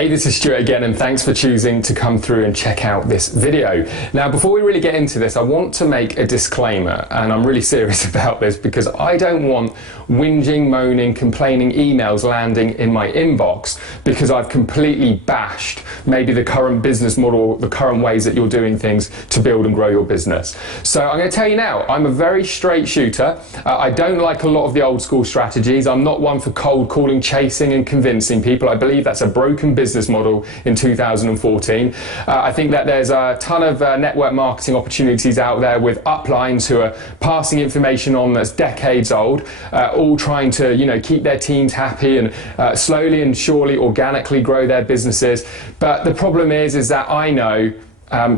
Hey, this is Stuart again, and thanks for choosing to come through and check out this video. Now, before we really get into this, I want to make a disclaimer, and I'm really serious about this because I don't want whinging, moaning, complaining emails landing in my inbox because I've completely bashed maybe the current business model, the current ways that you're doing things to build and grow your business. So I'm going to tell you now, I'm a very straight shooter. I don't like a lot of the old school strategies. I'm not one for cold calling, chasing and convincing people. I believe that's a broken business model in 2014. I think that there's a ton of network marketing opportunities out there with uplines who are passing information on that's decades old, all trying to keep their teams happy and slowly and surely organically grow their businesses. But the problem is that I know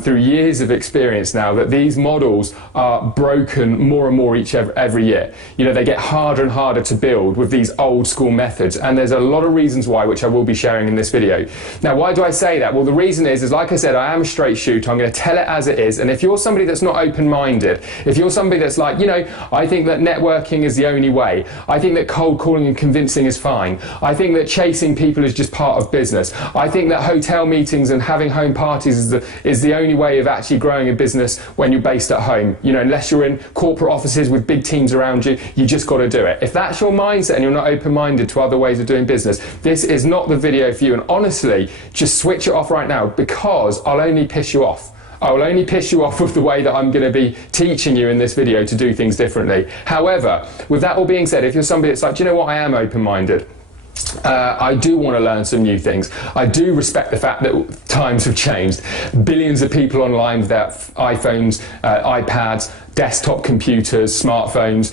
through years of experience now that these models are broken more and more every year. They get harder and harder to build with these old school methods, and there's a lot of reasons why, which I will be sharing in this video. Now, why do I say that? Well, the reason is like I said, I am a straight shooter. I'm going to tell it as it is, and if you're somebody that's not open-minded, if you're somebody that's like, I think that networking is the only way, I think that cold calling and convincing is fine, I think that chasing people is just part of business, I think that hotel meetings and having home parties is the only way of actually growing a business when you're based at home. Unless you're in corporate offices with big teams around you, you just got to do it. If that's your mindset and you're not open-minded to other ways of doing business, this is not the video for you. And honestly, just switch it off right now, because I'll only piss you off. I will only piss you off with the way that I'm going to be teaching you in this video to do things differently. However, with that all being said, if you're somebody that's like, do you know what, I am open-minded, I do want to learn some new things. I do respect the fact that times have changed. Billions of people online with their iPhones, iPads, desktop computers, smartphones,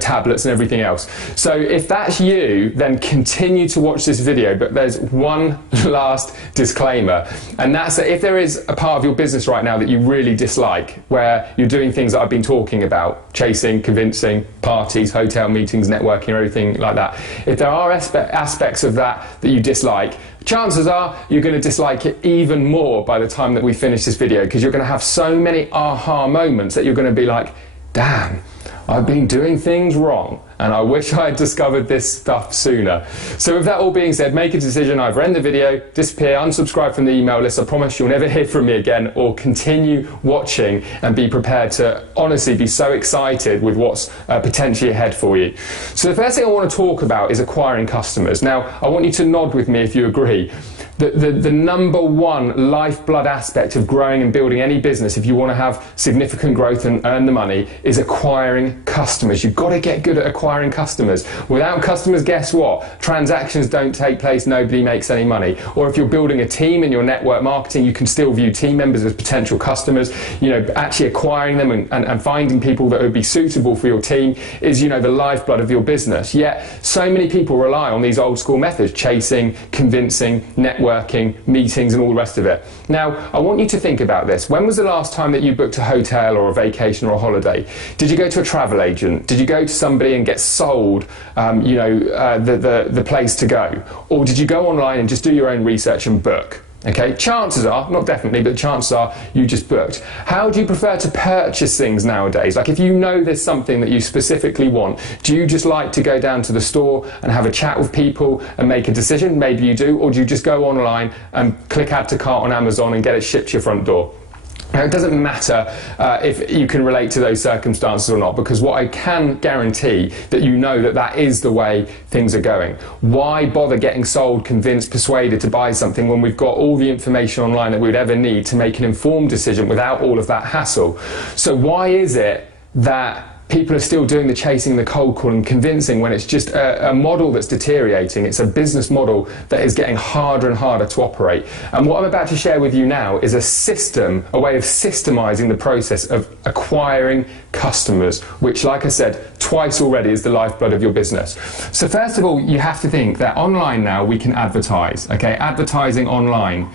tablets and everything else. So if that's you, then continue to watch this video. But there's one last disclaimer, and that's that if there is a part of your business right now that you really dislike, where you're doing things that I've been talking about, chasing, convincing, parties, hotel meetings, networking, everything like that, if there are aspects of that you dislike, chances are you're going to dislike it even more by the time that we finish this video, because you're going to have so many aha moments that you're going to be like, damn, I've been doing things wrong and I wish I had discovered this stuff sooner. So with that all being said, make a decision: either end the video, disappear, unsubscribe from the email list, I promise you'll never hear from me again, or continue watching and be prepared to honestly be so excited with what's potentially ahead for you. So the first thing I want to talk about is acquiring customers. Now, I want you to nod with me if you agree. The number one lifeblood aspect of growing and building any business, if you want to have significant growth and earn the money, is acquiring customers. You've got to get good at acquiring customers. Without customers, guess what? Transactions don't take place, nobody makes any money. Or if you're building a team in your network marketing, you can still view team members as potential customers. Actually acquiring them and finding people that would be suitable for your team is, the lifeblood of your business. Yet so many people rely on these old school methods: chasing, convincing, networking, meetings and all the rest of it. Now, I want you to think about this. When was the last time that you booked a hotel or a vacation or a holiday? Did you go to a travel agent? Did you go to somebody and get sold the place to go? Or did you go online and just do your own research and book? Okay, chances are, not definitely, but chances are you just booked. How do you prefer to purchase things nowadays? Like, if you know there's something that you specifically want, do you just like to go down to the store and have a chat with people and make a decision? Maybe you do. Or do you just go online and click add to cart on Amazon and get it shipped to your front door? Now, it doesn't matter if you can relate to those circumstances or not, because what I can guarantee that that is the way things are going. Why bother getting sold, convinced, persuaded to buy something when we've got all the information online that we would ever need to make an informed decision without all of that hassle? So why is it that people are still doing the chasing, the cold calling, convincing, when it's just a model that's deteriorating? It's a business model that is getting harder and harder to operate. And what I'm about to share with you now is a system, a way of systemizing the process of acquiring customers, which, like I said twice already, is the lifeblood of your business. So first of all, you have to think that online now we can advertise, okay? Advertising online.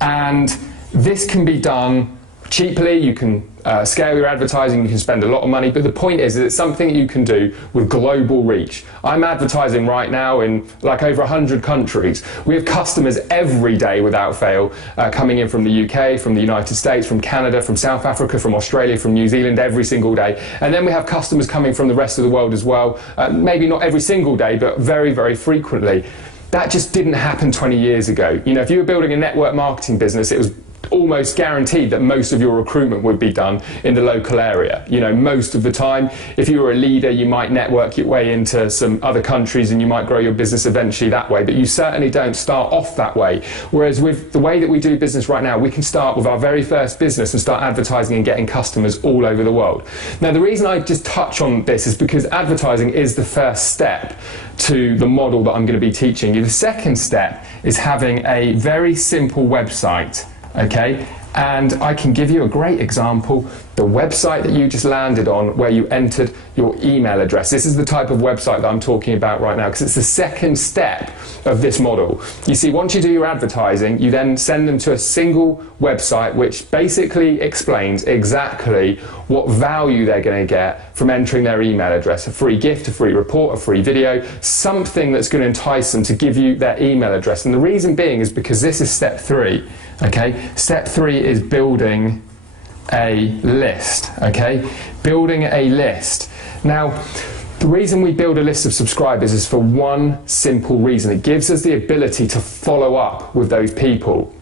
And this can be done cheaply. You can scale your advertising, you can spend a lot of money, but the point is that it's something that you can do with global reach. I'm advertising right now in like over 100 countries. We have customers every day without fail coming in from the UK, from the United States, from Canada, from South Africa, from Australia, from New Zealand, every single day. And then we have customers coming from the rest of the world as well, maybe not every single day, but very, very frequently. That just didn't happen 20 years ago. You know, if you were building a network marketing business, it was almost guaranteed that most of your recruitment would be done in the local area. You know, most of the time, if you were a leader, you might network your way into some other countries and you might grow your business eventually that way, but you certainly don't start off that way. Whereas with the way that we do business right now, we can start with our very first business and start advertising and getting customers all over the world. Now, the reason I just touch on this is because advertising is the first step to the model that I'm going to be teaching you. The second step is having a very simple website. Okay, and I can give you a great example. The website that you just landed on where you entered your email address. This is the type of website that I'm talking about right now because it's the second step of this model. You see, once you do your advertising, you then send them to a single website which basically explains exactly what value they're going to get from entering their email address. A free gift, a free report, a free video, something that's going to entice them to give you their email address. And the reason being is because this is step 3. Okay, step 3 is building a list. Okay, building a list. Now, the reason we build a list of subscribers is for one simple reason. It gives us the ability to follow up with those people.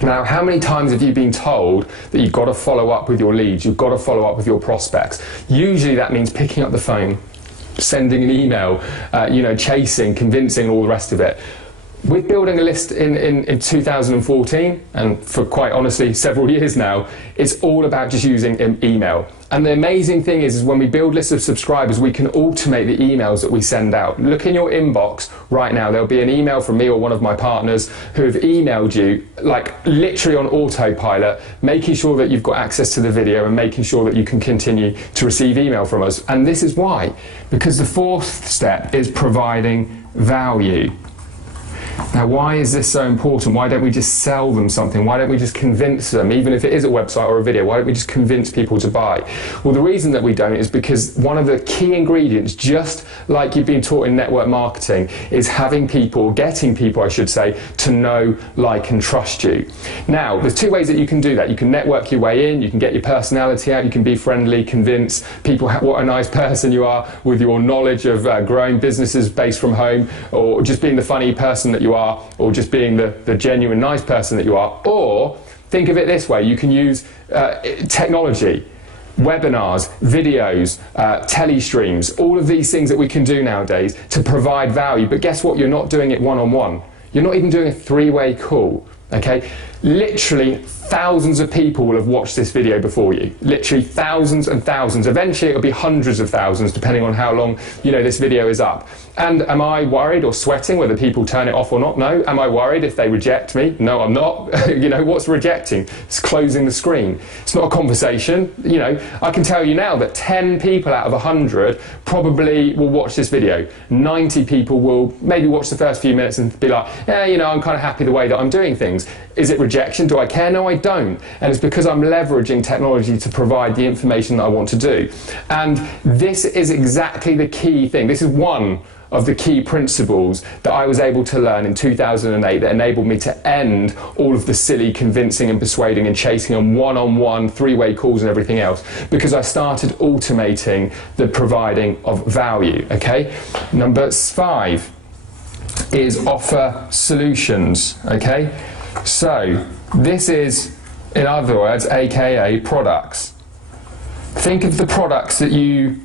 Now, how many times have you been told that you've got to follow up with your leads, you've got to follow up with your prospects? Usually that means picking up the phone, sending an email, you know, chasing, convincing, all the rest of it. With building a list in 2014, and for quite honestly several years now, it's all about just using email. And the amazing thing is when we build lists of subscribers, we can automate the emails that we send out. Look in your inbox right now, there'll be an email from me or one of my partners who have emailed you, like literally on autopilot, making sure that you've got access to the video and making sure that you can continue to receive email from us. And this is why, because the fourth step is providing value. Now, why is this so important? Why don't we just sell them something? Why don't we just convince them, even if it is a website or a video, why don't we just convince people to buy? Well, the reason that we don't is because one of the key ingredients, just like you've been taught in network marketing, is having people, getting people, I should say, to know, like, and trust you. Now, there's 2 ways that you can do that. You can network your way in, you can get your personality out, you can be friendly, convince people what a nice person you are with your knowledge of growing businesses based from home, or just being the funny person that you are, or just being the genuine nice person that you are. Or think of it this way, you can use technology, webinars, videos, telestreams, all of these things that we can do nowadays to provide value. But guess what? You're not doing it one-on-one. You're not even doing a 3-way call. Okay, literally thousands of people will have watched this video before you. Literally thousands and thousands. Eventually it'll be hundreds of thousands, depending on how long, you know, this video is up. And am I worried or sweating whether people turn it off or not? No. Am I worried if they reject me? No, I'm not. You know, what's rejecting? It's closing the screen. It's not a conversation. You know, I can tell you now that 10 people out of 100 probably will watch this video. 90 people will maybe watch the first few minutes and be like, yeah, you know, I'm kind of happy the way that I'm doing things. Is it rejection? Do I care? No, I don't. And it's because I'm leveraging technology to provide the information that I want to do. And this is exactly the key thing. This is one of the key principles that I was able to learn in 2008 that enabled me to end all of the silly convincing and persuading and chasing and one-on-one 3-way calls and everything else, because I started automating the providing of value. Okay, number 5 is offer solutions. Okay, so this is, in other words, aka products. Think of the products that you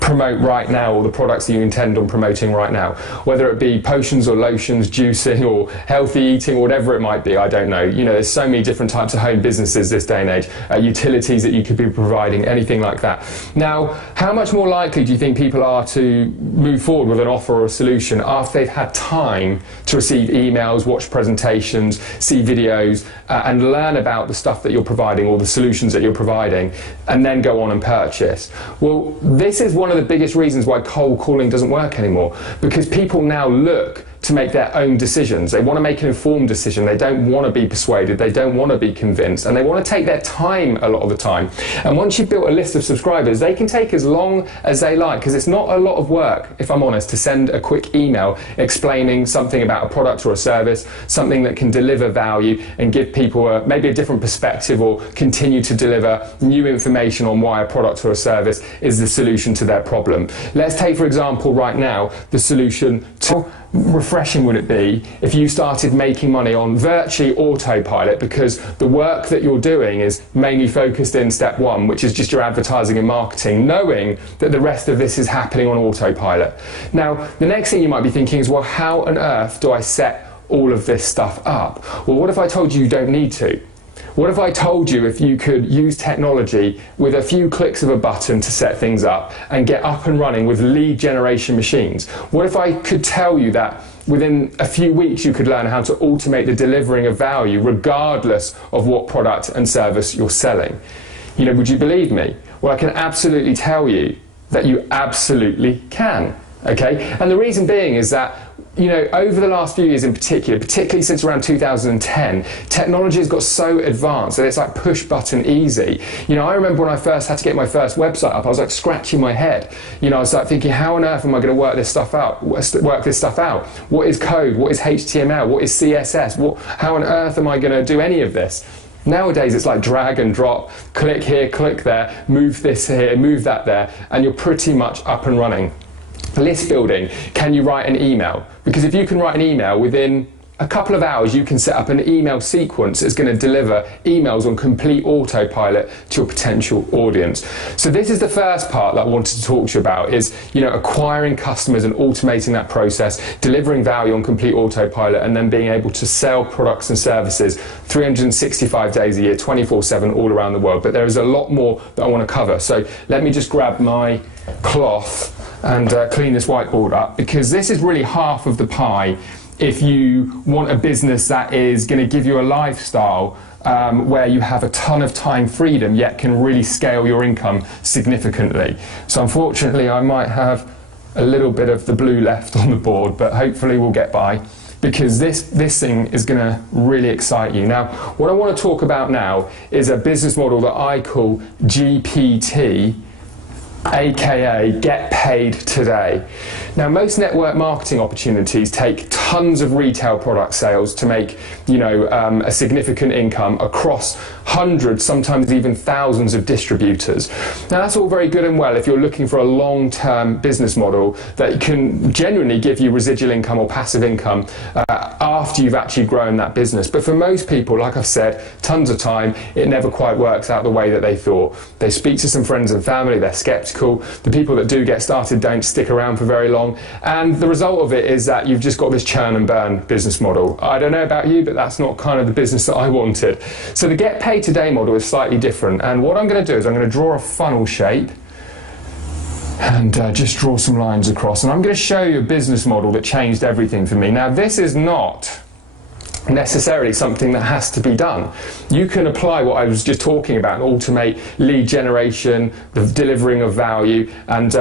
promote right now, or the products that you intend on promoting right now, whether it be potions or lotions, juicing or healthy eating, or whatever it might be. I don't know. You know, there's so many different types of home businesses this day and age, utilities that you could be providing, anything like that. Now, how much more likely do you think people are to move forward with an offer or a solution after they've had time to receive emails, watch presentations, see videos, and learn about the stuff that you're providing or the solutions that you're providing, and then go on and purchase? Well, this is one of the biggest reasons why cold calling doesn't work anymore, because people now look to make their own decisions. They want to make an informed decision. They don't want to be persuaded. They don't want to be convinced, and they want to take their time a lot of the time. And once you've built a list of subscribers, they can take as long as they like, because it's not a lot of work, if I'm honest, to send a quick email explaining something about a product or a service, something that can deliver value and give people maybe a different perspective, or continue to deliver new information on why a product or a service is the solution to their problem. Let's take, for example, right now, the solution to refreshing would it be if you started making money on virtually autopilot, because the work that you're doing is mainly focused in step one, which is just your advertising and marketing, knowing that the rest of this is happening on autopilot. Now, the next thing you might be thinking is, well, how on earth do I set all of this stuff up? Well, what if I told you you don't need to? What if I told you if you could use technology with a few clicks of a button to set things up and get up and running with lead generation machines? What if I could tell you that within a few weeks you could learn how to automate the delivering of value regardless of what product and service you're selling? You know, would you believe me? Well, I can absolutely tell you that you absolutely can. Okay, and the reason being is that, you know, over the last few years in particular, particularly since around 2010, technology has got so advanced that it's like push button easy. You know, I remember when I first had to get my first website up, I was like scratching my head. You know, I was like thinking, how on earth am I going to work this stuff out? What is code? What is HTML? What is CSS? How on earth am I going to do any of this? Nowadays it's like drag and drop, click here, click there, move this here, move that there, and you're pretty much up and running. List building, can you write an email? Because if you can write an email within a couple of hours, you can set up an email sequence that's going to deliver emails on complete autopilot to your potential audience. So this is the first part that I wanted to talk to you about, is, you know, acquiring customers and automating that process, delivering value on complete autopilot, and then being able to sell products and services 365 days a year, 24/7 all around the world. But there is a lot more that I want to cover. So let me just grab my cloth and clean this whiteboard up, because this is really half of the pie if you want a business that is going to give you a lifestyle where you have a ton of time freedom yet can really scale your income significantly. So unfortunately I might have a little bit of the blue left on the board, but hopefully we'll get by, because this thing is going to really excite you. Now, what I want to talk about now is a business model that I call GPT, aka get paid today. Now, most network marketing opportunities take tons of retail product sales to make, you know, a significant income across hundreds, sometimes even thousands of distributors. Now, that's all very good and well if you're looking for a long-term business model that can genuinely give you residual income or passive income after you've actually grown that business. But for most people, like I've said, tons of time, it never quite works out the way that they thought. They speak to some friends and family, they're skeptical. The people that do get started don't stick around for very long. And the result of it is that you've just got this churn and burn business model. I don't know about you, but that's not kind of the business that I wanted. So the get paid today model is slightly different. And what I'm going to do is I'm going to draw a funnel shape and just draw some lines across. And I'm going to show you a business model that changed everything for me. Now, this is not necessarily something that has to be done. You can apply what I was just talking about and automate lead generation, the delivering of value, and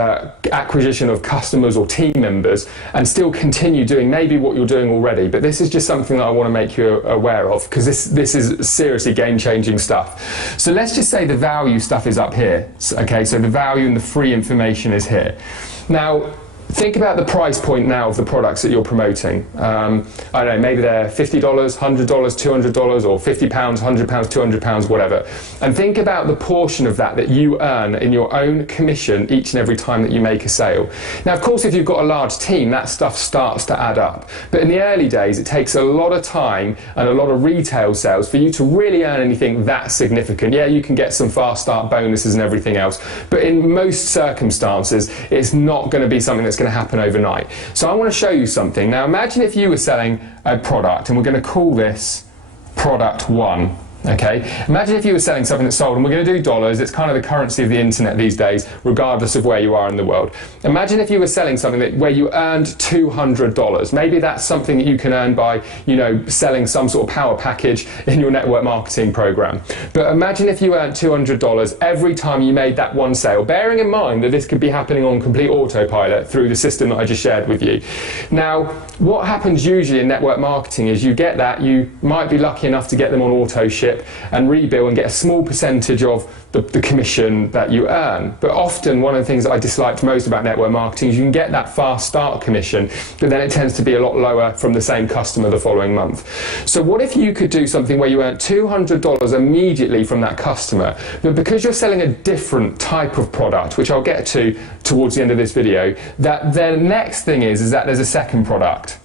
acquisition of customers or team members, and still continue doing maybe what you're doing already. But this is just something that I want to make you aware of, because this is seriously game-changing stuff. So let's just say the value stuff is up here. Okay, so the value and the free information is here. Now, think about the price point now of the products that you're promoting. I don't know, maybe they're $50, $100, $200, or £50, £100, £200, whatever. And think about the portion of that you earn in your own commission each and every time that you make a sale. Now, of course, if you've got a large team, that stuff starts to add up. But in the early days, it takes a lot of time and a lot of retail sales for you to really earn anything that significant. Yeah, you can get some fast start bonuses and everything else, but in most circumstances, it's not going to be something that's going to happen overnight. So I want to show you something. Now, imagine if you were selling a product, and we're going to call this product 1. Okay, imagine if you were selling something that sold, and we're going to do dollars. It's kind of the currency of the internet these days, regardless of where you are in the world. Imagine if you were selling something where you earned $200. Maybe that's something that you can earn by, you know, selling some sort of power package in your network marketing program. But imagine if you earned $200 every time you made that one sale, bearing in mind that this could be happening on complete autopilot through the system that I just shared with you. Now, what happens usually in network marketing is you get that, you might be lucky enough to get them on auto ship. membership and rebill and get a small percentage of the commission that you earn. But often one of the things that I disliked most about network marketing is you can get that fast start commission, but then it tends to be a lot lower from the same customer the following month. So what if you could do something where you earn $200 immediately from that customer, but because you're selling a different type of product, which I'll get to towards the end of this video, that the next thing is that there's a second product.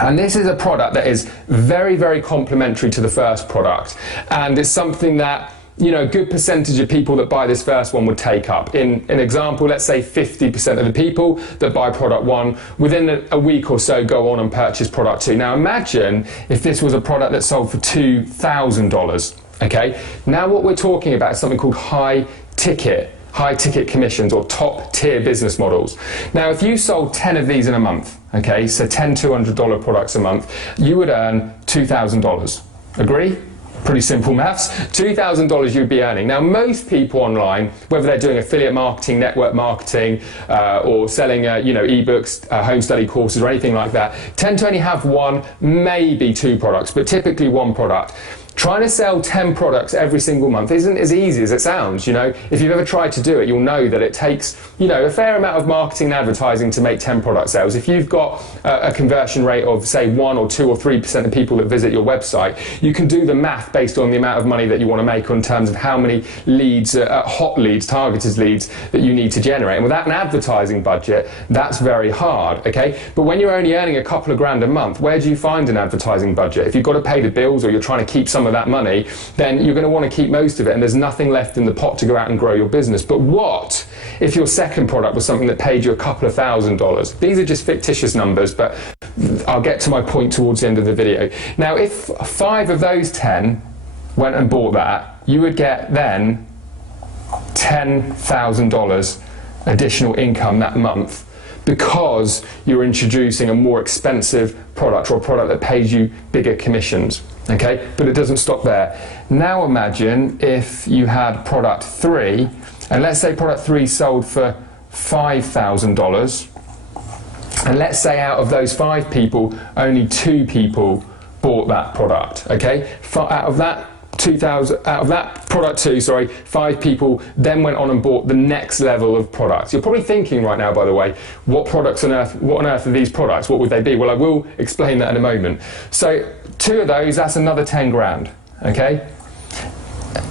And this is a product that is very, very complementary to the first product. And it's something that, you know, a good percentage of people that buy this first one would take up. In an example, let's say 50% of the people that buy product one within a week or so go on and purchase product two. Now imagine if this was a product that sold for $2,000, okay? Now what we're talking about is something called high ticket commissions, or top tier business models. Now if you sold 10 of these in a month, okay, so 10 $200 products a month, you would earn $2,000. Agree? Pretty simple maths. $2,000 you'd be earning. Now most people online, whether they're doing affiliate marketing, network marketing, or selling you know, ebooks, home study courses or anything like that, tend to only have one, maybe two products, but typically one product. Trying to sell 10 products every single month isn't as easy as it sounds, you know. If you've ever tried to do it, you'll know that it takes, you know, a fair amount of marketing and advertising to make 10 product sales. If you've got a conversion rate of, say, 1 or 2 or 3% of people that visit your website, you can do the math based on the amount of money that you want to make in terms of how many leads, hot leads, targeted leads that you need to generate. And without an advertising budget, that's very hard, okay? But when you're only earning a couple of grand a month, where do you find an advertising budget? If you've got to pay the bills or you're trying to keep some of that money, then you're going to want to keep most of it, and there's nothing left in the pot to go out and grow your business. But what if your second product was something that paid you a couple of $1,000s? These are just fictitious numbers, but I'll get to my point towards the end of the video. Now if 5 of those 10 went and bought that, you would get then $10,000 additional income that month, because you're introducing a more expensive product, or a product that pays you bigger commissions. Okay, but it doesn't stop there. Now imagine if you had product 3, and let's say product 3 sold for $5,000, and let's say out of those 5 people, only 2 people bought that product. Okay, out of that product 2, 5 people then went on and bought the next level of products. You're probably thinking right now, by the way, what on earth are these products? What would they be? Well, I will explain that in a moment. So 2 of those, that's another 10 grand, okay?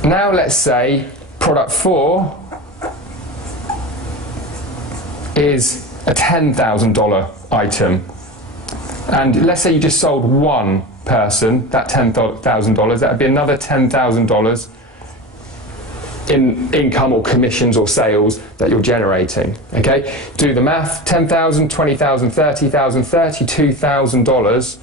Now let's say product 4 is a $10,000 item, and let's say you just sold one person that $10,000, that would be another $10,000 in income or commissions or sales that you're generating. Okay, do the math. $10,000, $20,000, $30,000, $32,000.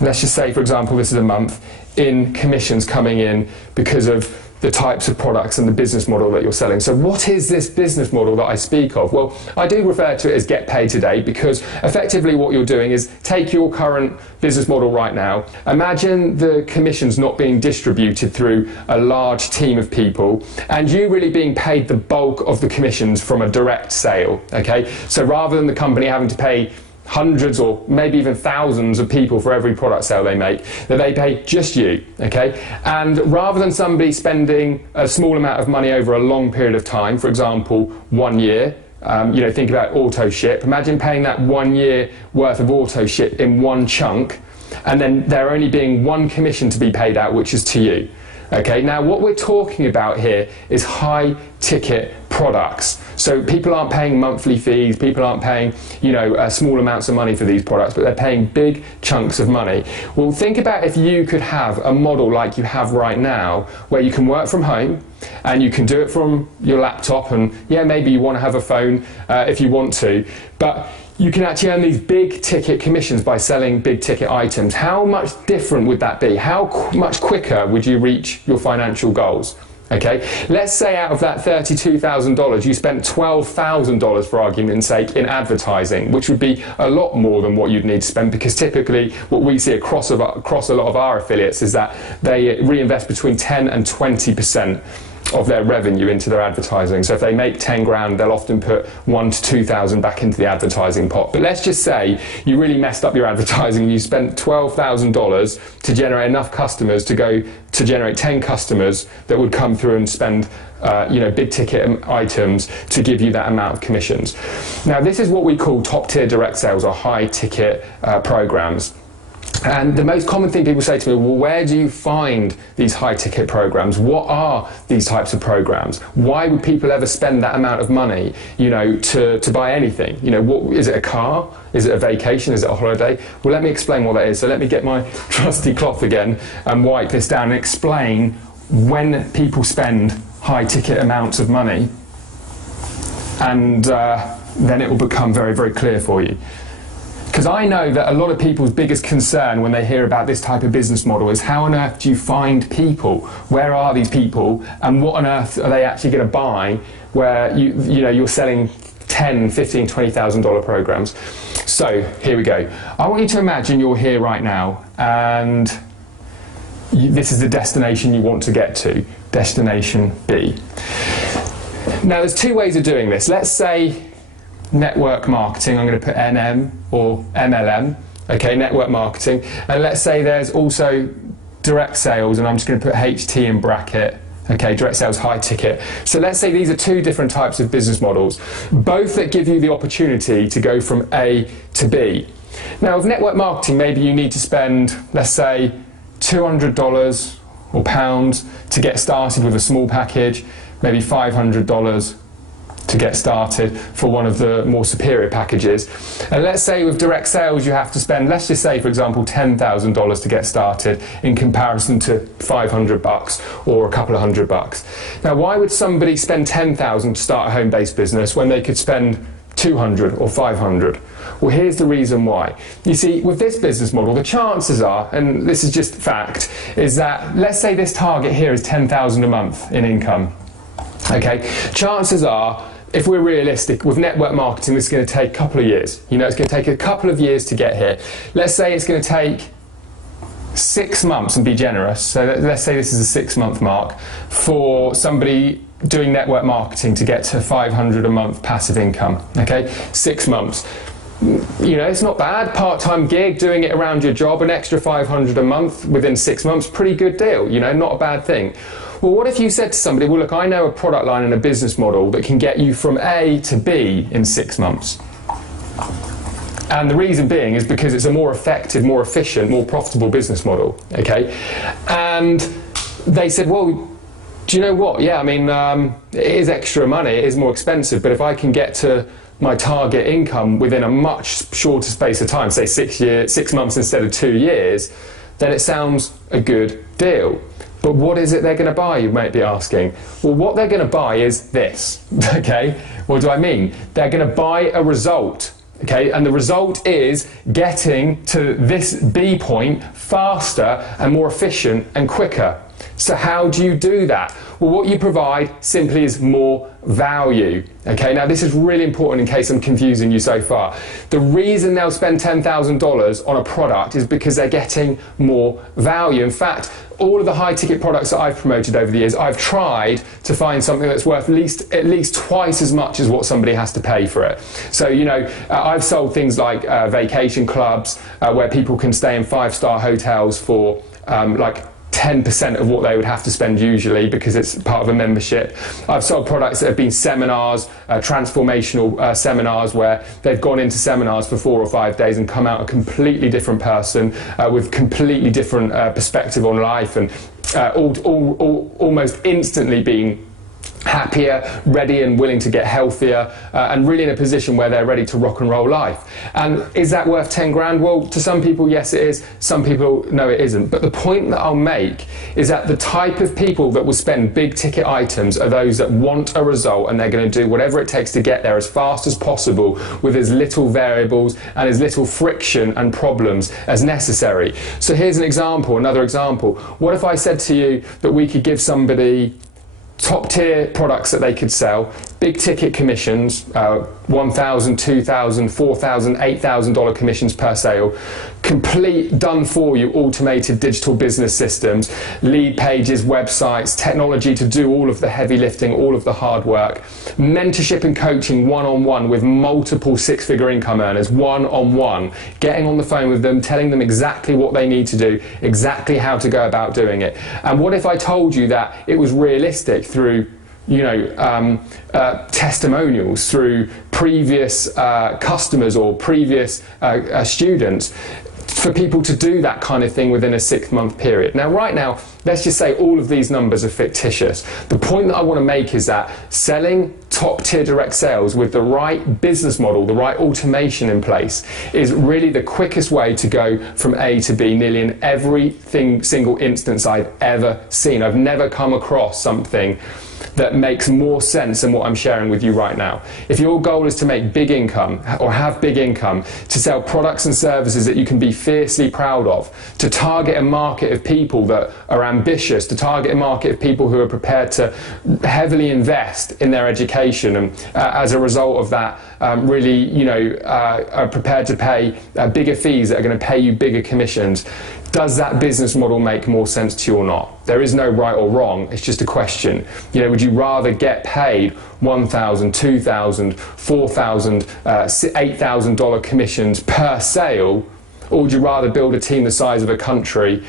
Let's just say, for example, this is a month in commissions coming in because of the types of products and the business model that you're selling. So what is this business model that I speak of? Well, I do refer to it as get paid today, because effectively what you're doing is take your current business model right now, imagine the commissions not being distributed through a large team of people, and you really being paid the bulk of the commissions from a direct sale, okay? So rather than the company having to pay hundreds or maybe even thousands of people for every product sale they make, that they pay just you, okay? And rather than somebody spending a small amount of money over a long period of time, for example, 1 year, you know, think about auto ship, imagine paying that 1 year worth of auto ship in one chunk, and then there only being one commission to be paid out, which is to you. Okay, now what we're talking about here is high ticket products. So people aren't paying monthly fees, people aren't paying, you know, small amounts of money for these products, but they're paying big chunks of money. Well, think about if you could have a model like you have right now, where you can work from home and you can do it from your laptop, and yeah, maybe you want to have a phone if you want to, but you can actually earn these big ticket commissions by selling big ticket items. How much different would that be? How much quicker would you reach your financial goals? Okay, let's say out of that $32,000 you spent $12,000, for argument's sake, in advertising, which would be a lot more than what you'd need to spend, because typically what we see across a lot of our affiliates is that they reinvest between 10 and 20% of their revenue into their advertising. So if they make 10 grand, they'll often put 1,000 to 2,000 back into the advertising pot. But let's just say you really messed up your advertising and you spent $12,000 to generate enough customers to generate 10 customers that would come through and spend big ticket items to give you that amount of commissions. Now this is what we call top tier direct sales or high ticket programs. And the most common thing people say to me, well, where do you find these high ticket programs? What are these types of programs? Why would people ever spend that amount of money, to buy anything? What is it, a car? Is it a vacation? Is it a holiday? Well, let me explain what that is. So let me get my trusty cloth again and wipe this down and explain when people spend high ticket amounts of money, and then it will become very, very clear for you. Because I know that a lot of people's biggest concern when they hear about this type of business model is how on earth do you find people? Where are these people? And what on earth are they actually going to buy where you're selling $10,000, $15,000, $20,000 programs? So here we go. I want you to imagine you're here right now and this is the destination you want to get to, destination B. Now there's two ways of doing this. Let's say network marketing, I'm going to put NM or MLM, okay, network marketing, and let's say there's also direct sales, and I'm just going to put HT in bracket, okay, direct sales high ticket. So let's say these are two different types of business models, both that give you the opportunity to go from A to B. Now with network marketing, maybe you need to spend, let's say, $200 or pounds to get started with a small package, maybe $500 to get started for one of the more superior packages. And let's say with direct sales you have to spend, let's just say for example, $10,000 to get started in comparison to $500 or a couple of $100. Now why would somebody spend $10,000 to start a home-based business when they could spend $200 or $500? Well, here's the reason why. You see, with this business model, the chances are, and this is just fact, is that let's say this target here is $10,000 a month in income. Okay, chances are, if we're realistic, with network marketing, this is going to take a couple of years. It's going to take a couple of years to get here. Let's say it's going to take 6 months, and be generous. So let's say this is a 6-month mark for somebody doing network marketing to get to 500 a month passive income. Okay, 6 months. It's not bad. Part-time gig, doing it around your job, an extra 500 a month within 6 months, pretty good deal. Not a bad thing. Well, what if you said to somebody, well, look, I know a product line and a business model that can get you from A to B in 6 months. And the reason being is because it's a more effective, more efficient, more profitable business model, okay? And they said, well, do you know what? Yeah, I mean, it is extra money, it is more expensive, but if I can get to my target income within a much shorter space of time, say 6 months instead of 2 years, then it sounds a good deal. But what is it they're going to buy, you might be asking? Well, what they're going to buy is this, okay? What do I mean? They're going to buy a result, okay? And the result is getting to this B point faster and more efficient and quicker. So how do you do that? Well, what you provide simply is more value. Okay, now this is really important in case I'm confusing you so far. The reason they'll spend $10,000 on a product is because they're getting more value. In fact, all of the high ticket products that I've promoted over the years, I've tried to find something that's worth at least twice as much as what somebody has to pay for it. So, I've sold things like vacation clubs where people can stay in 5-star hotels for like 10% of what they would have to spend usually because it's part of a membership. I've sold products that have been seminars, transformational seminars where they've gone into seminars for 4 or 5 days and come out a completely different person with completely different perspective on life and almost instantly being happier, ready and willing to get healthier and really in a position where they're ready to rock and roll life. And is that worth 10 grand? Well, to some people, yes it is. Some people, no it isn't. But the point that I'll make is that the type of people that will spend big ticket items are those that want a result and they're going to do whatever it takes to get there as fast as possible with as little variables and as little friction and problems as necessary. So here's an example, another example. What if I said to you that we could give somebody top tier products that they could sell, big ticket commissions, $1,000, $2,000, $4,000, $8,000 commissions per sale, complete done for you automated digital business systems, lead pages, websites, technology to do all of the heavy lifting, all of the hard work, mentorship and coaching one-on-one with multiple six-figure income earners, one-on-one, getting on the phone with them, telling them exactly what they need to do, exactly how to go about doing it. And what if I told you that it was realistic through testimonials, through previous customers or previous students, for people to do that kind of thing within a 6-month period. Now, right now, let's just say all of these numbers are fictitious. The point that I want to make is that selling top tier direct sales with the right business model, the right automation in place, is really the quickest way to go from A to B nearly in every single instance I've ever seen. I've never come across something that makes more sense than what I'm sharing with you right now. If your goal is to make big income or have big income, to sell products and services that you can be fiercely proud of, to target a market of people that are ambitious, to target a market of people who are prepared to heavily invest in their education and as a result of that are prepared to pay bigger fees that are going to pay you bigger commissions, does that business model make more sense to you or not? There is no right or wrong, it's just a question. Would you rather get paid $1,000, $2,000, $4,000, $8,000 commissions per sale, or would you rather build a team the size of a country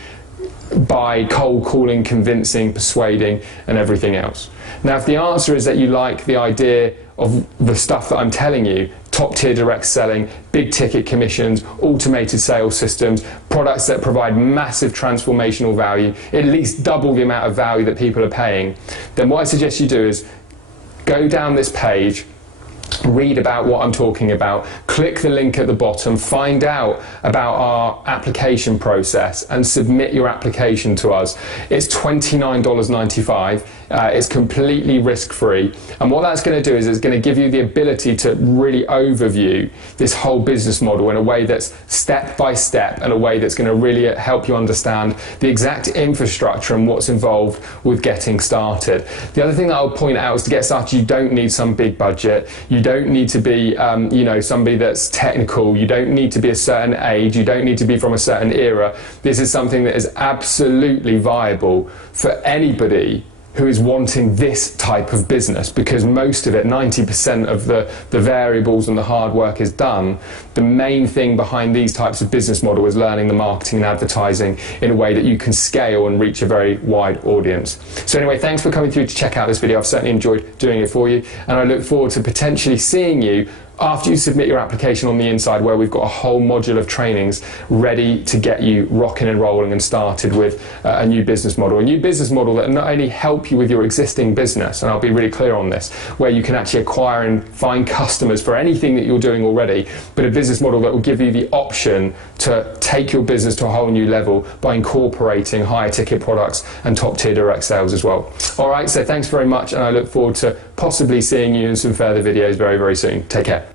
by cold calling, convincing, persuading, and everything else? Now, if the answer is that you like the idea of the stuff that I'm telling you, top tier direct selling, big ticket commissions, automated sales systems, products that provide massive transformational value, at least double the amount of value that people are paying, then what I suggest you do is go down this page, read about what I'm talking about, click the link at the bottom, find out about our application process and submit your application to us. It's $29.95. It's completely risk-free, and what that's going to do is it's going to give you the ability to really overview this whole business model in a way that's step by step, and a way that's going to really help you understand the exact infrastructure and what's involved with getting started. The other thing that I'll point out is, to get started, you don't need some big budget. You don't need to be somebody that's technical. You don't need to be a certain age. You don't need to be from a certain era. This is something that is absolutely viable for anybody who is wanting this type of business, because most of it, 90% of the variables and the hard work is done. The main thing behind these types of business model is learning the marketing and advertising in a way that you can scale and reach a very wide audience. So anyway, thanks for coming through to check out this video. I've certainly enjoyed doing it for you, and I look forward to potentially seeing you after you submit your application on the inside, where we've got a whole module of trainings ready to get you rocking and rolling and started with a new business model. A new business model that not only help you with your existing business, and I'll be really clear on this, where you can actually acquire and find customers for anything that you're doing already, but a business model that will give you the option to take your business to a whole new level by incorporating higher ticket products and top tier direct sales as well. All right, so thanks very much, and I look forward to possibly seeing you in some further videos very, very soon. Take care.